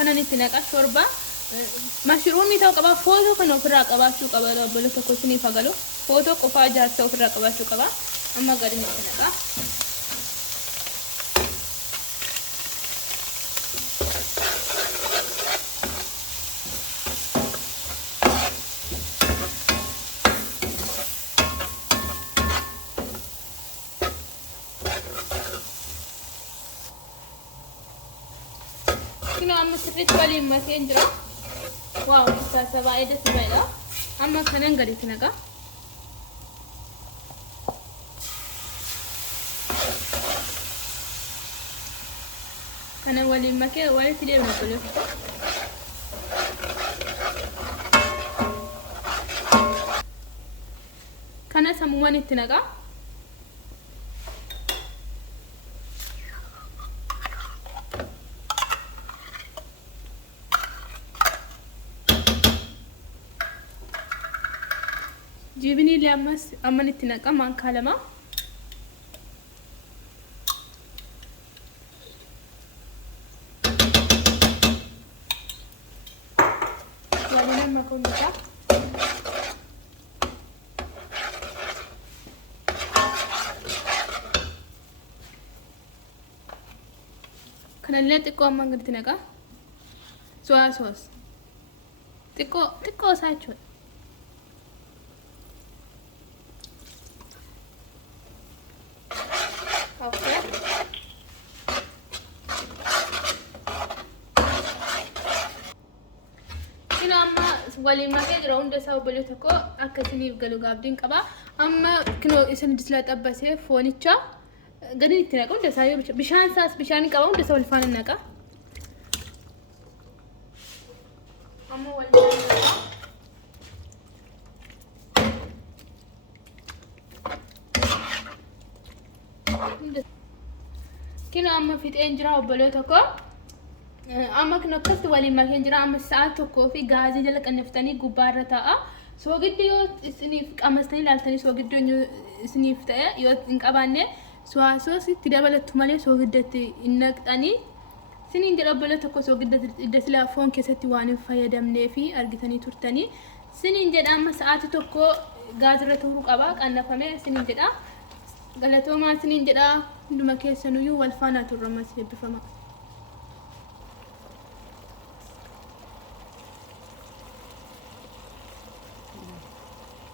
kana nitti naqa shorba mashruumi ta'u qaba footoo kan ofirraa qabaachuu qaba obboloo tokko isiniif agaruu footoo qofaa jaarsa ofirraa qabaachuu qaba amma gadi nitti naqa kino amma sirriitti waliin makee jira waaw isa baay'ee datti baay'ee amma kanan gaditti naqa kanan waliin makee walitti deemna obboloo kana samumaan itti naqa جيبني لي أمس نتناقى مع كلمة وبعدين لما أكون بتاع كنا اللي تكو أما نتناقى سوا سوس تكو سايتشون Okay. Kino amma waliin makee jira hunda isaa obboloo tokko akka isiniif galu gaabdiin qaba amma kino isin disla xabbasee foonicha gadi itti naqa hunda isaa yoo bishaan isaas bishaan qaba hunda isaa wal faana naqa amma waliin kino amma fixeen jira obboloo tokko amma kino akkasti waliin makeen jira amma sa'a tokkoo fi gaazii jala qanniftanii gubbaarra ta'a soogiddi yoo isiniif qamastanii ilaaltanii soogiddi isiniif ta'e yoo hin qabaanne so'aasoos itti dabalatu malee soogiddatti hin naqxanii isiniin jedha obboloo tokko soogiddatti idda silaa foon keessatti waan hin fayyadamnee fi argitanii turtanii isiniin jedha amma sa'aati tokko gaazirra turuu qaba qannafamee isiniin jedha galatoomaa isiniin jedha hunduma keessanuyyuu wal faana turramas eebbifama